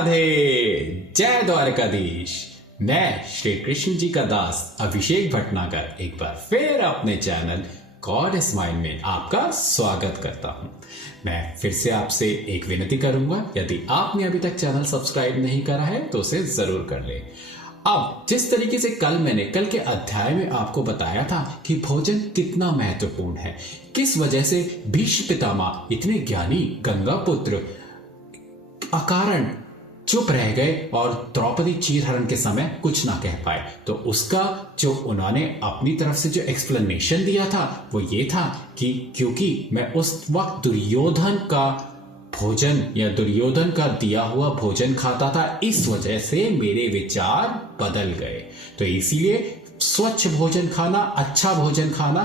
राधे। जय द्वारकाधीश। मैं श्री कृष्ण जी का दास अभिषेक भटनागर एक बार फिर अपने चैनल गॉड इज माइंड में आपका स्वागत करता हूं। मैं फिर से आपसे एक विनती करूंगा, यदि आपने अभी तक चैनल सब्सक्राइब नहीं करा है तो उसे जरूर कर ले। अब जिस तरीके से मैंने कल के अध्याय में आपको बताया था कि भोजन कितना महत्वपूर्ण है, किस वजह से भीष्म पितामह इतने ज्ञानी गंगा पुत्र अकारण चुप रह गए और द्रौपदी चीरहरण के समय कुछ ना कह पाए, तो उसका जो उन्होंने अपनी तरफ से जो एक्सप्लेनेशन दिया था वो ये था कि क्योंकि मैं उस वक्त दुर्योधन का भोजन या दुर्योधन का दिया हुआ भोजन खाता था, इस वजह से मेरे विचार बदल गए। तो इसीलिए स्वच्छ भोजन खाना, अच्छा भोजन खाना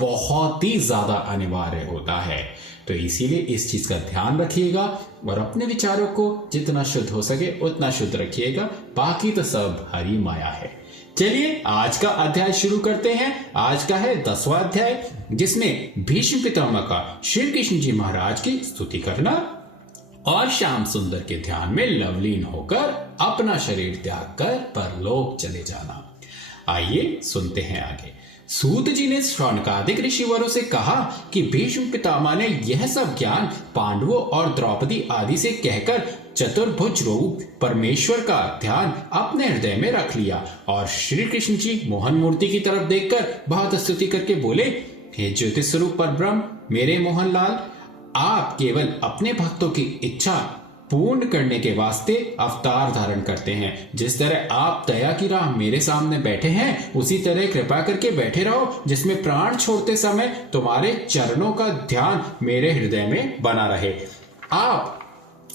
बहुत ही ज्यादा अनिवार्य होता है। तो इसीलिए इस चीज का ध्यान रखिएगा और अपने विचारों को जितना शुद्ध हो सके उतना शुद्ध रखिएगा, बाकी तो सब हरी माया है। चलिए आज का अध्याय शुरू करते हैं। आज का है 10वां अध्याय, जिसमें भीष्म पितामह का श्री कृष्ण जी महाराज की स्तुति करना और श्याम सुंदर के ध्यान में लवलीन होकर अपना शरीर त्याग कर परलोक चले जाना। आइए सुनते हैं आगे। सूत जी ने शौनकादिक ऋषिवरों से कहा कि भीष्म पितामह ने यह सब ज्ञान पांडवों और द्रौपदी आदि से कहकर चतुर्भुज रूप परमेश्वर का ध्यान अपने हृदय में रख लिया और श्री कृष्ण जी मोहन मूर्ति की तरफ देखकर बहुत स्तुति करके बोले, हे ज्योति स्वरूप परब्रह्म, मेरे मोहनलाल, आप केवल अपने भक्तों की इच्छा पूर्ण करने के वास्ते अवतार धारण करते हैं। जिस तरह आप दया की राह मेरे सामने बैठे हैं, उसी तरह कृपा करके बैठे रहो, जिसमें प्राण छोड़ते समय तुम्हारे चरणों का ध्यान मेरे हृदय में बना रहे। आप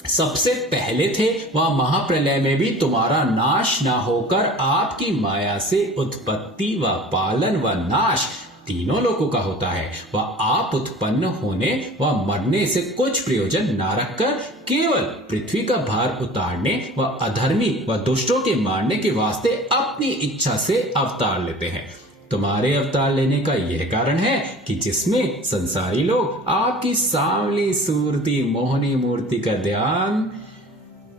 सबसे पहले थे, वह महाप्रलय में भी तुम्हारा नाश ना होकर आपकी माया से उत्पत्ति व पालन व नाश तीनों लोगों का होता है। वह आप उत्पन्न होने व मरने से कुछ प्रयोजन ना रखकर केवल पृथ्वी का भार उतारने व अधर्मी व दुष्टों के मारने के वास्ते अपनी इच्छा से अवतार लेते हैं। तुम्हारे अवतार लेने का यह कारण है कि जिसमें संसारी लोग आपकी सांवली सूरती मोहनी मूर्ति का ध्यान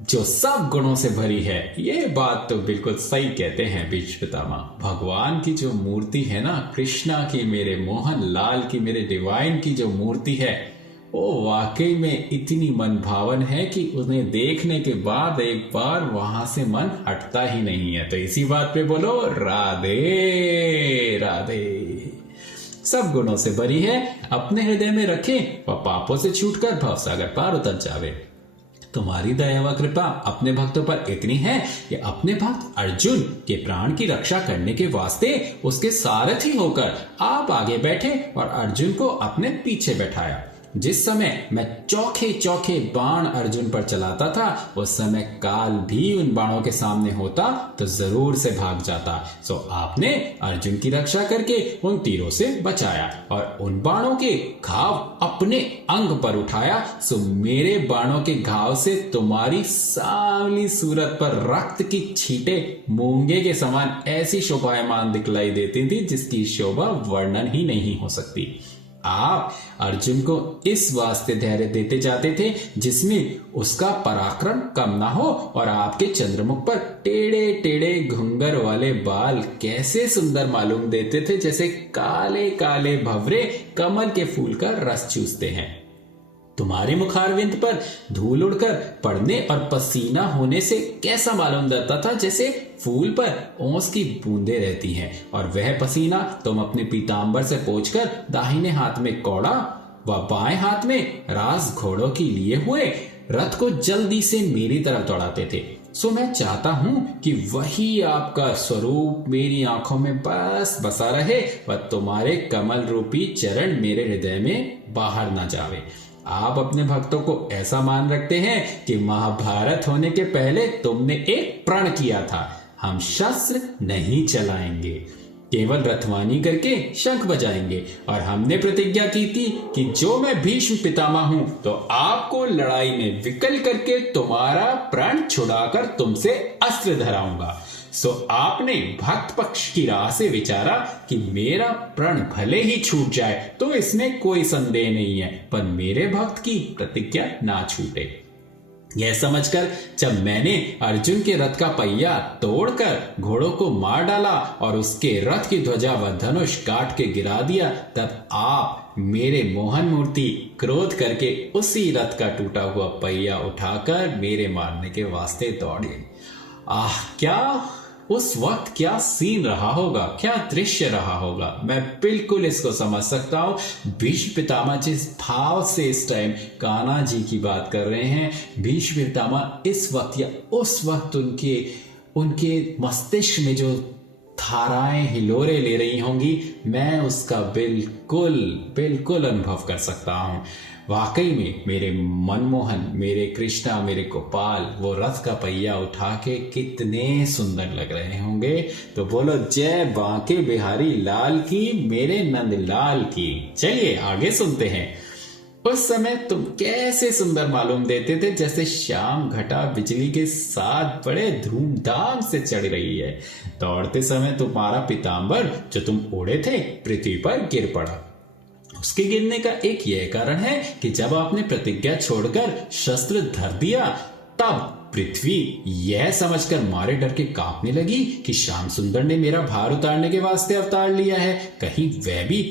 जो सब गुणों से भरी है, ये बात तो बिल्कुल सही कहते हैं भीष्म पितामह। भगवान की जो मूर्ति है ना, कृष्णा की, मेरे मोहन लाल की, मेरे डिवाइन की जो मूर्ति है, वो वाकई में इतनी मन भावन है कि उन्हें देखने के बाद एक बार वहां से मन हटता ही नहीं है। तो इसी बात पे बोलो राधे राधे। सब गुणों से भरी है, अपने हृदय में रखें, वह पापों से छूटकर भवसागर पार उतर जावे। तुम्हारी दया व कृपा अपने भक्तों पर इतनी है कि अपने भक्त अर्जुन के प्राण की रक्षा करने के वास्ते उसके सारथी होकर आप आगे बैठे और अर्जुन को अपने पीछे बैठाया। जिस समय मैं चौखे चौखे बाण अर्जुन पर चलाता था, उस समय काल भी उन बाणों के सामने होता तो जरूर से भाग जाता। सो आपने अर्जुन की रक्षा करके उन तीरों से बचाया और उन बाणों के घाव अपने अंग पर उठाया। सो मेरे बाणों के घाव से तुम्हारी सांवली सूरत पर रक्त की छींटे मूंगे के समान ऐसी शोभायमान दिखलाई देती थी जिसकी शोभा वर्णन ही नहीं हो सकती। आप अर्जुन को इस वास्ते धैर्य देते जाते थे जिसमें उसका पराक्रम कम ना हो और आपके चंद्रमुख पर टेढ़े टेढ़े घुंगर वाले बाल कैसे सुंदर मालूम देते थे, जैसे काले काले भंवरे कमल के फूल का रस चूसते हैं। तुम्हारे मुखारविंद पर धूल उड़कर पड़ने और पसीना होने से कैसा मालूम देता था, जैसे फूल पर ओस की बूंदें रहती हैं और वह पसीना तुम अपने पीतांबर से पोंछकर दाहिने हाथ में कौड़ा व बाएं हाथ में रास घोड़ों की लिए हुए रथ को जल्दी से मेरी तरफ दौड़ाते थे। सो मैं चाहता हूं कि वही आपका स्वरूप मेरी आंखों में बस बसा रहे व तुम्हारे कमल रूपी चरण मेरे हृदय में बाहर ना जावे। आप अपने भक्तों को ऐसा मान रखते हैं कि महाभारत होने के पहले तुमने एक प्रण किया था, हम शस्त्र नहीं चलाएंगे, केवल रथवानी करके शंख बजाएंगे। और हमने प्रतिज्ञा की थी कि जो मैं भीष्म पितामह हूं तो आपको लड़ाई में विकल करके तुम्हारा प्राण छुड़ाकर तुमसे अस्त्र धराऊंगा। सो आपने भक्त पक्ष की राह से विचारा कि मेरा प्रण भले ही छूट जाए तो इसमें कोई संदेह नहीं है, पर मेरे भक्त की प्रतिज्ञा ना छूटे। यह समझकर जब मैंने अर्जुन के रथ का पहिया तोड़कर घोड़ों को मार डाला और उसके रथ की ध्वजा व धनुष काट के गिरा दिया, तब आप मेरे मोहन मूर्ति क्रोध करके उसी रथ का टूटा हुआ पहिया उठाकर मेरे मारने के वास्ते दौड़े। आह, क्या उस वक्त क्या सीन रहा होगा, क्या दृश्य रहा होगा, मैं बिल्कुल इसको समझ सकता हूं। भीष्म पितामह जिस भाव से इस टाइम कान्हा जी की बात कर रहे हैं, भीष्म पितामह इस वक्त या उस वक्त उनके मस्तिष्क में जो धाराएं हिलोरे ले रही होंगी, मैं उसका बिल्कुल अनुभव कर सकता हूं। वाकई में मेरे मनमोहन, मेरे कृष्णा, मेरे गोपाल वो रथ का पहिया उठा के कितने सुंदर लग रहे होंगे। तो बोलो जय बांके बिहारी लाल की, मेरे नंद लाल की। चलिए आगे सुनते हैं। उस समय तुम कैसे सुंदर मालूम देते थे, जैसे शाम घटा बिजली के साथ बड़े धूमधाम से चढ़ रही है। दौड़ते समय तुम्हारा पीतांबर जो तुम ओढ़े थे पृथ्वी पर गिर पड़ा। उसके गिरने का एक यह कारण है कि जब आपने प्रतिज्ञा छोड़कर शस्त्र धर दिया, तब पृथ्वी यह समझकर मारे डर के कांपने लगी कि श्याम सुंदर ने मेरा भार उतारने के वास्ते अवतार लिया है, कहीं वह भी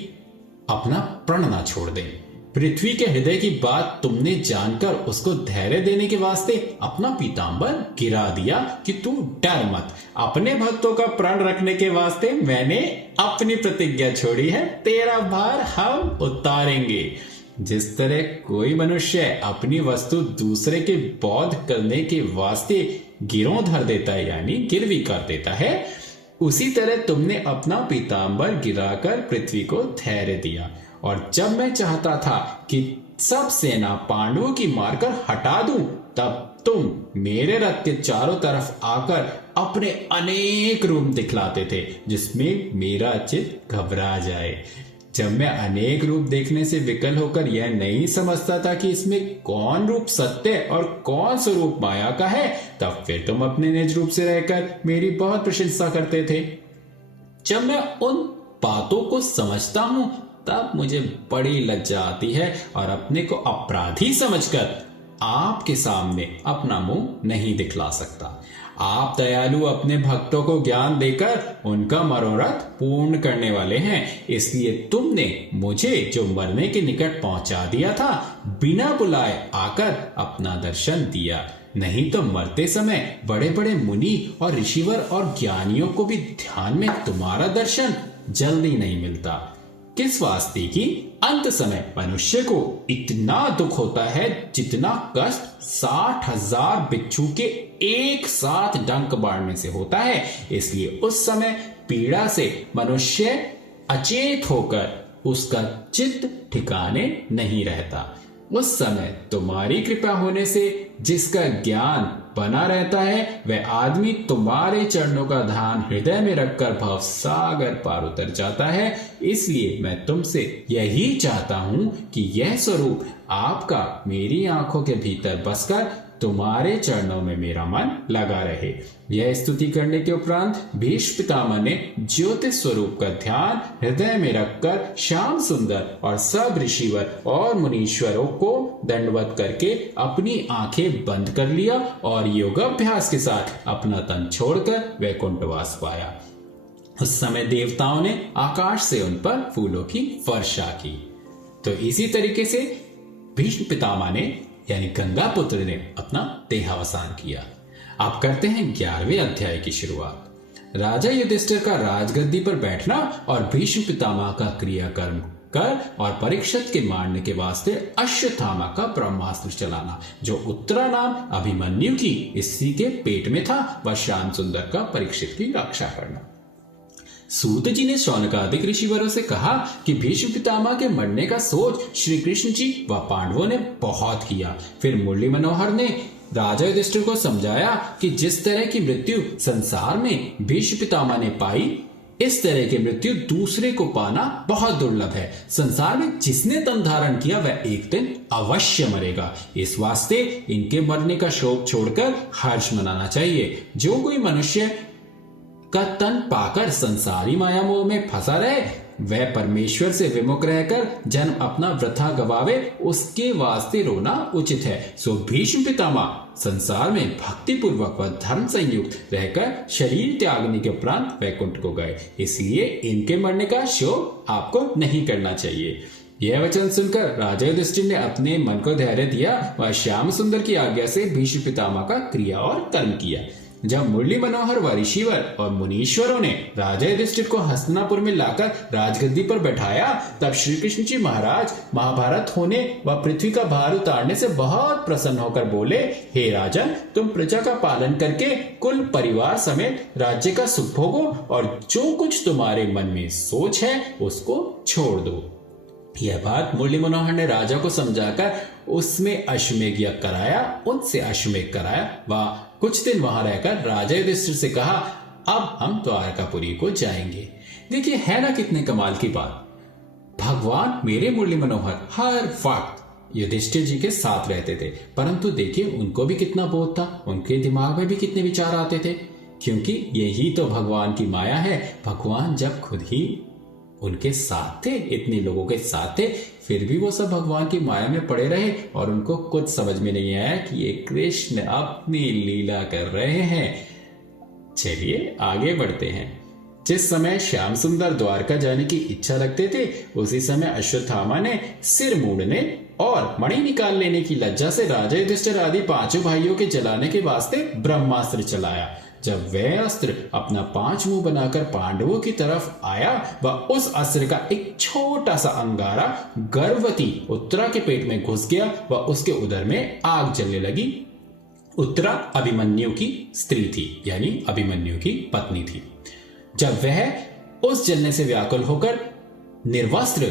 अपना प्रण ना छोड़ दे। पृथ्वी के हृदय की बात तुमने जानकर उसको धैर्य देने के वास्ते अपना पीतांबर गिरा दिया कि तू डर मत। अपने भक्तों का प्राण रखने के वास्ते मैंने अपनी प्रतिज्ञा छोड़ी है, तेरा भार हम उतारेंगे। जिस तरह कोई मनुष्य अपनी वस्तु दूसरे के बौद्ध करने के वास्ते गिरों धर देता है, यानी गिरवी कर देता है, उसी तरह तुमने अपना पीतांबर गिराकर पृथ्वी को धैर्य दिया। और जब मैं चाहता था कि सब सेना पांडवों की मारकर हटा दूं, तब तुम मेरे रथ के चारों तरफ आकर अपने अनेक रूप दिखलाते थे, जिसमें मेरा चित्त घबरा जाए। जब मैं अनेक रूप देखने से विकल होकर यह नहीं समझता था कि इसमें कौन रूप सत्य और कौन सा रूप माया का है, तब फिर तुम अपने निज रूप से रहकर मेरी बहुत प्रशंसा करते थे। जब मैं उन बातों को समझता हूं, तब मुझे बड़ी लज्जा आती है और अपने को अपराधी समझकर आपके सामने अपना मुंह नहीं दिखला सकता। आप दयालु अपने भक्तों को ज्ञान देकर उनका मनोरथ पूर्ण करने वाले हैं, इसलिए तुमने मुझे जो मरने के निकट पहुंचा दिया था, बिना बुलाए आकर अपना दर्शन दिया। नहीं तो मरते समय बड़े बड़े मुनि और ऋषिवर और ज्ञानियों को भी ध्यान में तुम्हारा दर्शन जल्दी नहीं मिलता। किस वास्ते की अंत समय मनुष्य को इतना दुख होता है जितना कष्ट 60,000 बिच्छू के एक साथ डंक मारने से होता है। इसलिए उस समय पीड़ा से मनुष्य अचेत होकर उसका चित्त ठिकाने नहीं रहता। उस समय तुम्हारी कृपा होने से जिसका ज्ञान बना रहता है, वह आदमी तुम्हारे चरणों का ध्यान हृदय में रखकर भव सागर पार उतर जाता है। इसलिए मैं तुमसे यही चाहता हूं कि यह स्वरूप आपका मेरी आंखों के भीतर बसकर तुम्हारे चरणों में मेरा मन लगा रहे। यह स्तुति करने के उपरांत भीष्म पितामह ने ज्योतिष स्वरूप का ध्यान हृदय में रखकर श्याम सुंदर और सब ऋषिवर और मुनीश्वरों को दंडवत करके अपनी आंखें बंद कर लिया और योगाभ्यास के साथ अपना तन छोड़कर वैकुंठवास पाया। उस समय देवताओं ने आकाश से उन पर फूलों की वर्षा की। तो इसी तरीके से भीष्म पितामह ने यानी गंगा पुत्र ने अपना देहावसान किया। आप करते हैं 11वें अध्याय की शुरुआत। राजा युधिष्ठिर का राजगद्दी पर बैठना और भीष्म पितामह का क्रियाकर्म कर और परीक्षित के मारने के वास्ते अश्वत्थामा का ब्रह्मास्त्र चलाना, जो उत्तरा नाम अभिमन्यु की इसी के पेट में था, व श्याम सुंदर का परीक्षित की रक्षा करना। सूत जी ने शौनकादिक ऋषिवरों से कहा कि भीष्म पितामह के मरने का सोच श्री कृष्ण जी व पांडवों ने बहुत किया। फिर मुरली मनोहर ने राजा युधिष्ठिर को समझाया कि जिस तरह की मृत्यु संसार में भीष्म पितामह ने पाई, इस तरह की मृत्यु दूसरे को पाना बहुत दुर्लभ है। संसार में जिसने तन धारण किया वह एक दिन अवश्य मरेगा। इस वास्ते इनके मरने का शोक छोड़कर हर्ष मनाना चाहिए। जो कोई मनुष्य का तन पाकर संसारी माया मोह में फंसा रहे, वह परमेश्वर से विमुख रहकर जन्म अपना वृथा गवावे, उसके वास्ते रोना उचित है। सो भीष्म पितामह संसार में भक्ति पूर्वक व धर्म संयुक्त रहकर शरीर त्यागने के उपरांत वैकुंठ को गए, इसलिए इनके मरने का शोक आपको नहीं करना चाहिए। यह वचन सुनकर राजा युधिष्ठिर ने अपने मन को धैर्य दिया व श्याम सुंदर की आज्ञा से भीष्म पितामह का क्रिया और कर्म किया। जब मुरली मनोहर व ऋषिवर और मुनीश्वरों ने राजा युधिष्ठिर को हस्तिनापुर में लाकर राजगद्दी पर बैठाया, तब श्री कृष्ण जी महाराज महाभारत होने व पृथ्वी का भार उतारने से बहुत प्रसन्न होकर बोले, हे राजन, तुम प्रजा का पालन करके कुल परिवार समेत राज्य का सुख भोगो और जो कुछ तुम्हारे मन में सोच है उसको छोड़ दो। यह बात मुरली मनोहर ने राजा को समझाकर उसमें अश्वमेध यज्ञ कराया, उनसे अश्वमेध कराया व कुछ दिन वहां रहकर राजा युधिष्ठिर से कहा, अब हम द्वारकापुरी को जाएंगे। देखिए है ना कितने कमाल की बात। भगवान मेरे मुरली मनोहर हर वक्त युधिष्ठिर जी के साथ रहते थे, परंतु देखिए उनको भी कितना बोध था, उनके दिमाग में भी कितने विचार आते थे, क्योंकि यही तो भगवान की माया है। भगवान जब खुद ही उनके साथ थे, इतने लोगों के साथ थे, फिर भी वो सब भगवान की माया में पड़े रहे और उनको कुछ समझ में नहीं आया कि ये कृष्ण अपनी लीला कर रहे हैं। चलिए आगे बढ़ते हैं। जिस समय श्याम सुंदर द्वारका जाने की इच्छा रखते थे, उसी समय अश्वत्थामा ने सिर मूड़ने और मणि निकाल लेने की लज्जा से राजा युधिष्ठिर आदि पांचों भाइयों के जलाने के वास्ते ब्रह्मास्त्र चलाया। जब वह अस्त्र अपना 5 मुंह बनाकर पांडवों की तरफ आया व उस अस्त्र का एक छोटा सा अंगारा गर्भवती उत्तरा के पेट में घुस गया व उसके उदर में आग जलने लगी। उत्तरा अभिमन्यु की स्त्री थी, यानी अभिमन्यु की पत्नी थी। जब वह उस जलने से व्याकुल होकर निर्वस्त्र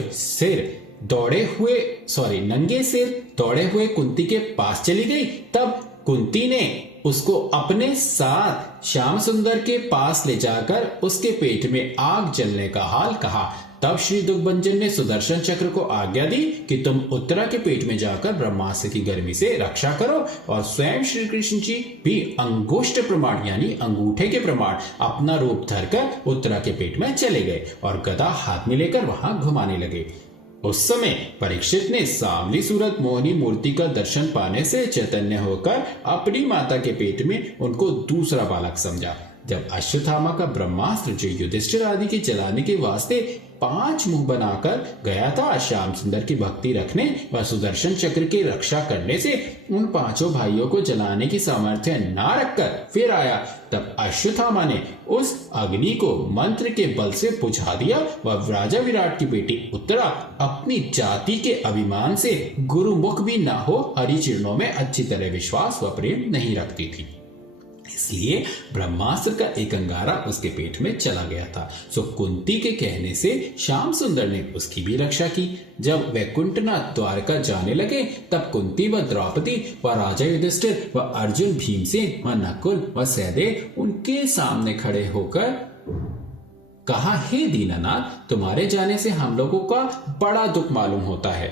नंगे सिर दौड़े हुए कुंती के पास चली गई, तब कुंती ने उसको अपने साथ श्याम सुंदर के पास ले जाकर उसके पेट में आग जलने का हाल कहा। तब श्री दुग्भंजन ने सुदर्शन चक्र को आज्ञा दी कि तुम उत्तरा के पेट में जाकर ब्रह्मास्त्र की गर्मी से रक्षा करो, और स्वयं श्री कृष्ण जी भी अंगुष्ठ प्रमाण यानी अंगूठे के प्रमाण अपना रूप धरकर उत्तरा के पेट में चले गए और गदा हाथ में लेकर वहां घुमाने लगे। उस समय परीक्षित ने सांवली सूरत मोहनी मूर्ति का दर्शन पाने से चैतन्य होकर अपनी माता के पेट में उनको दूसरा बालक समझा। जब अश्वत्थामा का ब्रह्मास्त्र जो युधिष्ठिर आदि के जलाने के वास्ते 5 मुंह बनाकर गया था, श्याम सुंदर की भक्ति रखने व सुदर्शन चक्र की रक्षा करने से उन 5 भाइयों को जलाने की सामर्थ्य ना रखकर फिर आया, तब अश्वत्थामा ने उस अग्नि को मंत्र के बल से बुझा दिया व राजा विराट की बेटी उत्तरा अपनी जाति के अभिमान से गुरुमुख भी ना हो हरि चरणों में अच्छी तरह विश्वास व प्रेम नहीं रखती थी, इसलिए ब्रह्मास्त्र का एक अंगारा उसके पेट में चला गया था। सो कुंती के कहने से श्याम सुंदर ने उसकी भी रक्षा की। जब वैकुंठनाथ द्वारका जाने लगे, तब कुंती व द्रौपदी व राजा युधिष्ठिर व अर्जुन, भीमसेन व नकुल व सहदेव उनके सामने खड़े होकर कहा, हे दीनानाथ, तुम्हारे जाने से हम लोगों का बड़ा दुख मालूम होता है।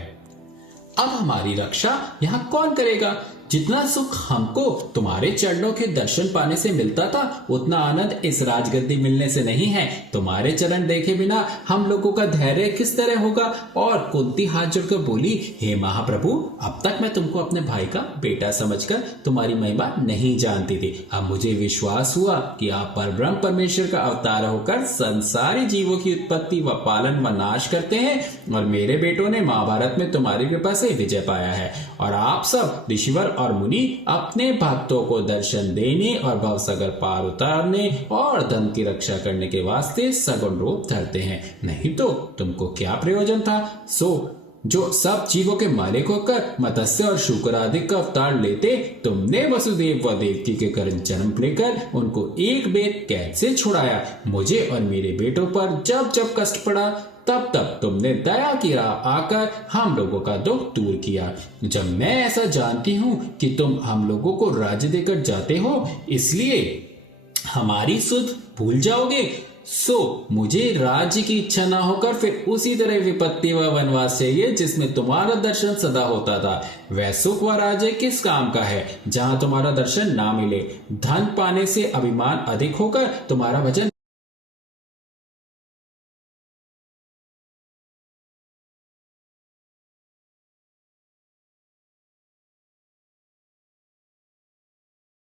अब हमारी रक्षा यहाँ कौन करेगा? जितना सुख हमको तुम्हारे चरणों के दर्शन पाने से मिलता था, उतना आनंद इस राजगद्दी मिलने से नहीं है। तुम्हारे चरण देखे बिना हम लोगों का धैर्य किस तरह होगा? और कुंती हाथ जोड़कर बोली, हे महाप्रभु, अब तक मैं तुमको अपने भाई का बेटा समझकर तुम्हारी महिमा नहीं जानती थी। अब मुझे विश्वास हुआ कि आप परब्रह्म परमेश्वर का अवतार होकर संसारी जीवों की उत्पत्ति व पालन व नाश करते हैं, और मेरे बेटों ने महाभारत में तुम्हारी कृपा से विजय पाया है, और आप सब ऋषिवर और मुनि अपने भक्तों को दर्शन देने और भवसागर पार उतारने और धन की रक्षा करने के वास्ते सगुण रूप धरते हैं, नहीं तो तुमको क्या प्रयोजन था? सो जो सब जीवों के मालिक होकर मत्स्य और शुक्र आदि का अवतार लेते, तुमने वसुदेव व देवकी के कारण जन्म लेकर उनको एक बेद कैद से छुड़ाया। मुझे और मेरे बेटों पर जब जब कष्ट पड़ा, तब तब तुमने दया की राह आकर हम लोगों का दुख दूर किया। जब मैं ऐसा जानती हूँ कि तुम हम लोगों को राज्य देकर जाते हो, इसलिए हमारी सुध भूल जाओगे। सो मुझे राज्य की इच्छा ना होकर फिर उसी तरह विपत्ति व वनवास चाहिए जिसमें तुम्हारा दर्शन सदा होता था। वह सुख व राज्य किस काम का है जहां तुम्हारा दर्शन ना मिले? धन पाने से अभिमान अधिक होकर तुम्हारा भजन